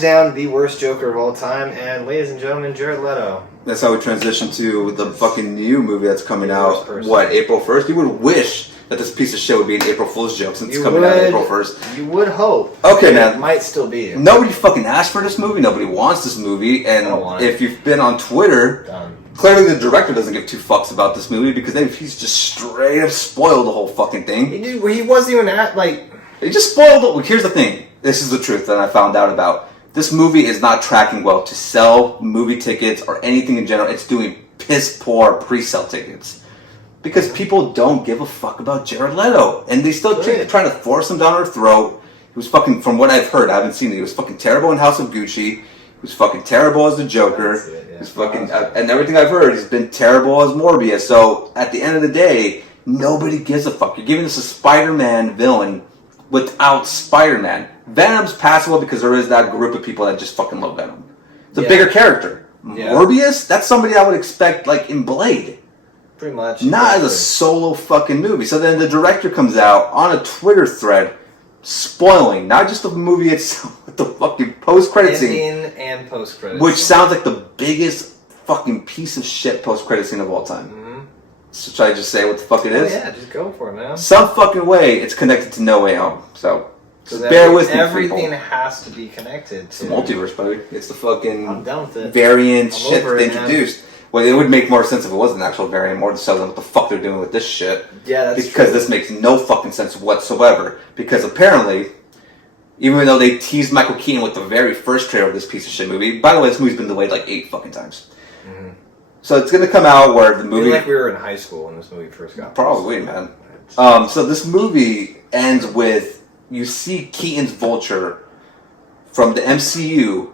Down the worst Joker of all time, and ladies and gentlemen, Jared Leto. That's how we transition to the fucking new movie that's coming out. What, April 1st? You would wish that this piece of shit would be an April Fool's joke since it's coming out April 1st. You would hope. Okay, man. It might still be. Nobody fucking asked for this movie. Nobody wants this movie. And if you've been on Twitter, clearly the director doesn't give two fucks about this movie because he's just straight up spoiled the whole fucking thing. He wasn't even He just spoiled it. Well, here's the thing. This is the truth that I found out about. This movie is not tracking well to sell movie tickets or anything in general. It's doing piss poor pre-sale tickets. Because people don't give a fuck about Jared Leto. And they still trying to force him down our throat. He was fucking, from what I've heard, I haven't seen it, he was fucking terrible in House of Gucci. He was fucking terrible as the Joker. He was fucking, and everything I've heard, he's been terrible as Morbius. So, at the end of the day, nobody gives a fuck. You're giving us a Spider-Man villain without Spider-Man. Venom's passable because there is that group of people that just fucking love Venom. It's a bigger character. Yeah. Morbius, that's somebody I would expect like in Blade. Pretty much. Not as a solo fucking movie. So then the director comes out on a Twitter thread spoiling not just the movie itself, but the fucking post-credit scene. Ending and post-credit which sounds like the biggest fucking piece of shit post-credit scene of all time. Mm-hmm. So should I just say what the fuck it is? Yeah, just go for it, man. Some fucking way it's connected to No Way Home. So bear with me, everything has to be connected to... It's the multiverse, buddy. It's the fucking I'm done with it. variant shit they introduced. Well, it would make more sense if it was an actual variant, more to tell them what the fuck they're doing with this shit. Yeah, that's because this makes no fucking sense whatsoever. Because apparently, even though they teased Michael Keaton with the very first trailer of this piece of shit movie, by the way, this movie's been delayed like 8 fucking times. Mm-hmm. So it's gonna come out where the movie... like we were in high school when this movie first got... Probably, man. So this movie ends with... You see Keaton's Vulture from the MCU,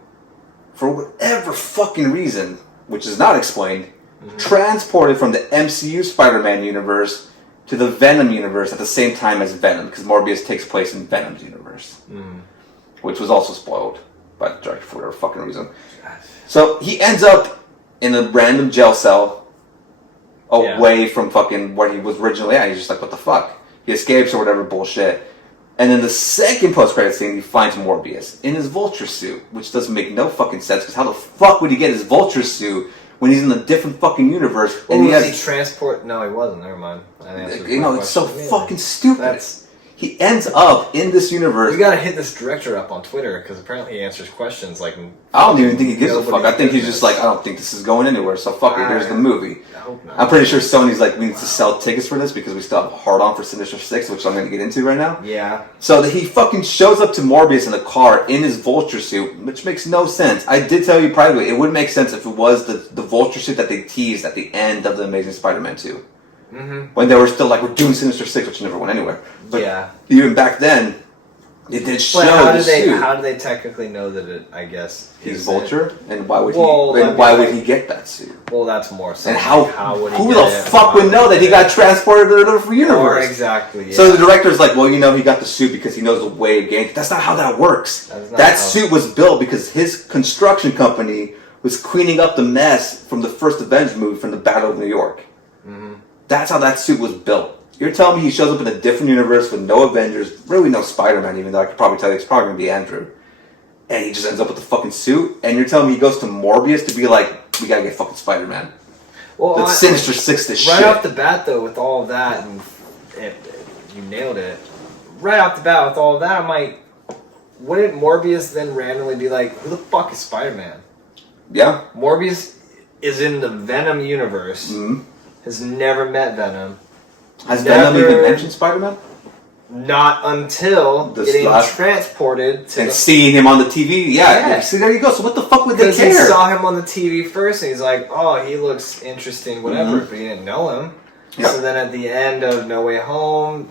for whatever fucking reason, which is not explained, transported from the MCU Spider-Man universe to the Venom universe at the same time as Venom, because Morbius takes place in Venom's universe, which was also spoiled by the director for whatever fucking reason. So he ends up in a random jail cell away from fucking where he was originally at. He's just like, what the fuck? He escapes or whatever bullshit. And then the second post-credit scene, he finds Morbius in his Vulture suit, which doesn't make no fucking sense, because how the fuck would he get his Vulture suit when he's in a different fucking universe? And he transport? No, he wasn't. Never mind. It's so fucking stupid. He ends up in this universe. You gotta hit this director up on Twitter, because apparently he answers questions like... I don't even think he gives a fuck. I think he's just like, I don't think this is going anywhere, so fuck it, here's the movie. I hope not. I'm pretty sure Sony's like, we need to sell tickets for this because we still have a hard-on for Sinister Six, which I'm going to get into right now. Yeah. So he fucking shows up to Morbius in a car in his Vulture suit, which makes no sense. I did tell you privately, it would make sense if it was the Vulture suit that they teased at the end of The Amazing Spider-Man 2. Mm-hmm. When they were still like, we're doing Sinister Six, which never went anywhere. But even back then, it did show the suit. How do they technically know that it, I guess... He's Vulture? And why would would he get that suit? Well, that's more so. And how would he who the fuck would know that he got transported to a different universe? Exactly, yeah. So the director's like, well, he got the suit because he knows the way of game. That's not how that works. That suit was built because his construction company was cleaning up the mess from the first Avengers movie from the Battle of New York. Mm-hmm. That's how that suit was built. You're telling me he shows up in a different universe with no Avengers, really no Spider-Man, even though I could probably tell you it's probably going to be Andrew. And he just ends up with the fucking suit, and you're telling me he goes to Morbius to be like, we gotta get fucking Spider-Man. Well, that's Sinister Six this shit. Right off the bat, though, with all of that, and you nailed it. Right off the bat, with all of that, I'm like, wouldn't Morbius then randomly be like, who the fuck is Spider-Man? Yeah. Morbius is in the Venom universe, has never met Venom. Has Venom even mentioned Spider-Man? Not until getting transported to seeing him on the TV. Yeah. See, there you go. So what the fuck would they care? Because he saw him on the TV first, and he's like, oh, he looks interesting, whatever, but he didn't know him. Yep. So then at the end of No Way Home,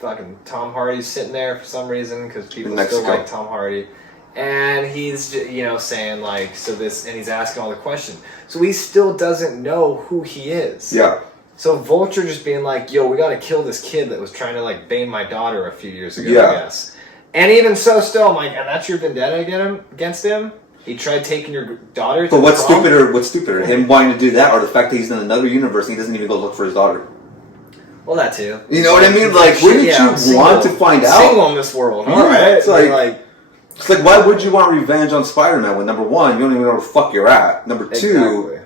fucking Tom Hardy's sitting there for some reason, because people still like Tom Hardy. And he's, saying like, and he's asking all the questions. So he still doesn't know who he is. Yeah. So Vulture just being like, yo, we gotta kill this kid that was trying to like bane my daughter a few years ago, I guess. And even so still, I'm like, and that's your vendetta against him? He tried taking your daughter to But what's stupider? Him wanting to do that, or the fact that he's in another universe and he doesn't even go look for his daughter? Well, that too. You know what I mean? Like, wouldn't you want to find out? Single in this world. All right. It's like It's like, why would you want revenge on Spider-Man when, number one, you don't even know where the fuck you're at. Number two,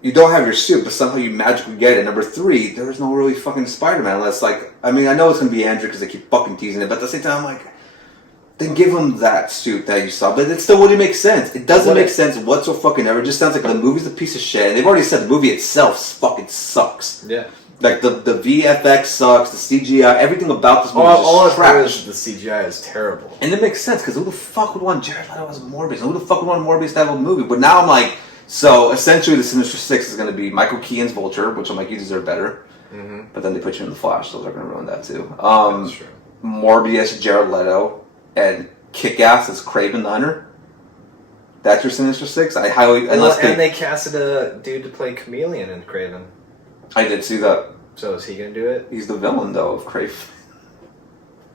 you don't have your suit, but somehow you magically get it. Number three, there's no really fucking Spider-Man unless, like, I mean, I know it's going to be Andrew because they keep fucking teasing it, but at the same time, I'm like, then give him that suit that you saw. But it still wouldn't make sense. It doesn't make sense whatsoever. It just sounds like the movie's a piece of shit. And they've already said the movie itself fucking sucks. Yeah. Like, the VFX sucks, the CGI, everything about this movie is all just trash. The CGI is terrible. And it makes sense, because who the fuck would want Jared Leto as Morbius? Who the fuck would want Morbius to have a movie? But now I'm like, so essentially the Sinister Six is going to be Michael Keaton's Vulture, which I'm like, you deserve better. Mm-hmm. But then they put you in the Flash, so they're going to ruin that too. That's true. Morbius, Jared Leto, and Kick-Ass as Kraven the Hunter. That's your Sinister Six? I highly... And they casted a dude to play Chameleon in Kraven. I did see that. So is he going to do it? He's the villain, though, of Kraven.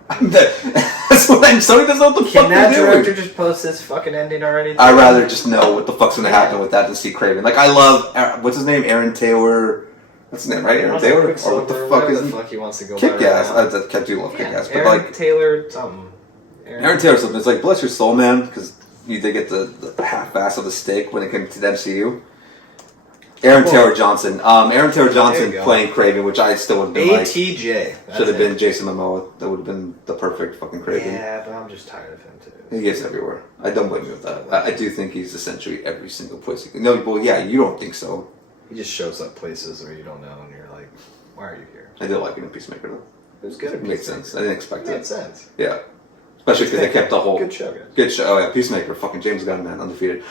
That's what I'm saying. He doesn't know what the fuck Can that they're doing. director just post this fucking ending already? I'd rather just know what the fuck's going to happen with that than see Kraven. Like, I love... What's his name? Aaron Taylor... What's his name, right? Aaron Taylor? Or what the fuck is he? The fuck he wants to go Kick-Ass. I do love Kick-Ass. But Aaron like, Taylor something. Aaron Taylor something. It's like, bless your soul, man, because you did get the half-ass of the steak when it came to the MCU. Aaron Taylor Johnson. Aaron Taylor Johnson playing Kraven, which I still would have been ATJ. like... Should have been Jason Momoa. That would have been the perfect fucking Kraven. Yeah, but I'm just tired of him too. He is everywhere. I don't blame you with that. I do think he's essentially every single place. No, well, yeah, you don't think so. He just shows up places where you don't know, and you're like, why are you here? I did like it in Peacemaker, though. It was good. It makes sense. I didn't expect it. It made sense. Yeah. Especially because they kept the whole... Good show, guys. Good show. Oh, yeah, Peacemaker. Fucking James Gunn, man. Undefeated.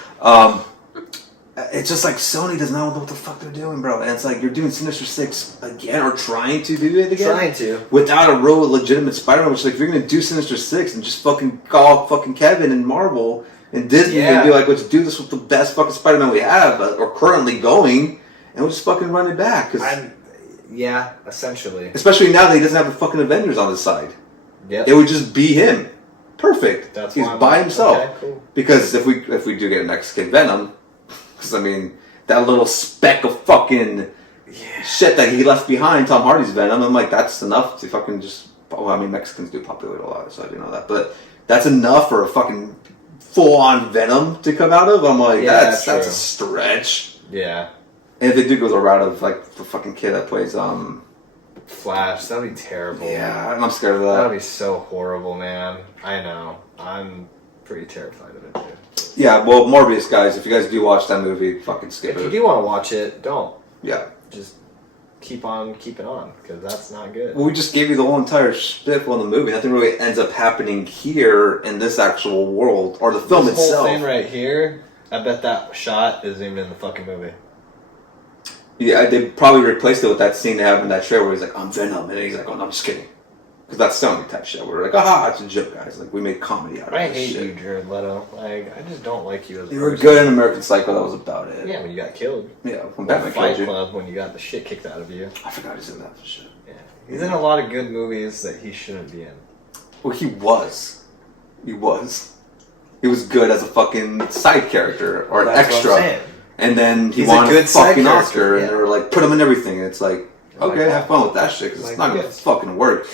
It's just like Sony does not know what the fuck they're doing, bro. And it's like you're doing Sinister Six again, or trying to do it again. Trying to. Without a real legitimate Spider-Man, which like if you're going to do Sinister Six and just fucking call fucking Kevin and Marvel and Disney and be like, let's do this with the best fucking Spider-Man we have or currently going, and we'll just fucking run it back. Yeah, essentially. Especially now that he doesn't have the fucking Avengers on his side. Yep. It would just be him. Perfect. He's by himself. Okay, cool. Because if we do get a Mexican Venom, because I mean that little speck of fucking shit that he left behind, Tom Hardy's Venom, I'm like, that's enough to fucking just... Well, I mean, Mexicans do populate a lot, so I do know that. But that's enough for a fucking full-on Venom to come out of? I'm like, that's a stretch. Yeah. And if they do go the route of, like, the fucking kid that plays, Flash, that'd be terrible. Yeah, I'm scared of that. That'd be so horrible, man. I know. I'm pretty terrified of it, too. Yeah, well, Morbius, guys, if you guys do watch that movie, fucking skip it. If you do want to watch it, don't. Yeah. Just keep on keeping on, because that's not good. Well, we just gave you the whole entire spiel on the movie. Nothing really ends up happening here in this actual world, or the film this itself. Whole thing right here, I bet that shot isn't even in the fucking movie. Yeah, they probably replaced it with that scene they have in that trailer where he's like, I'm Venom, and he's like, oh, no, I'm just kidding. Because that's Sony type shit. We're like, aha, it's a joke, guys. Like, we made comedy out of I this hate shit. you, Jared Leto. Like, I just don't like you as a You were person. good in American Psycho, that was about it. Yeah, when you got killed. Yeah, when Or Batman Fight killed you. Club, when you got the shit kicked out of you. I forgot he's in that shit. Yeah. He's in a lot of good movies that he shouldn't be in. Well, he was. He was. He was good as a fucking side character, or an extra. What I'm saying. And then he He's a won a good side fucking character, Oscar, and they were like, put him in everything. And it's like, okay, have fun with that shit, because it's not going to yes. fucking work.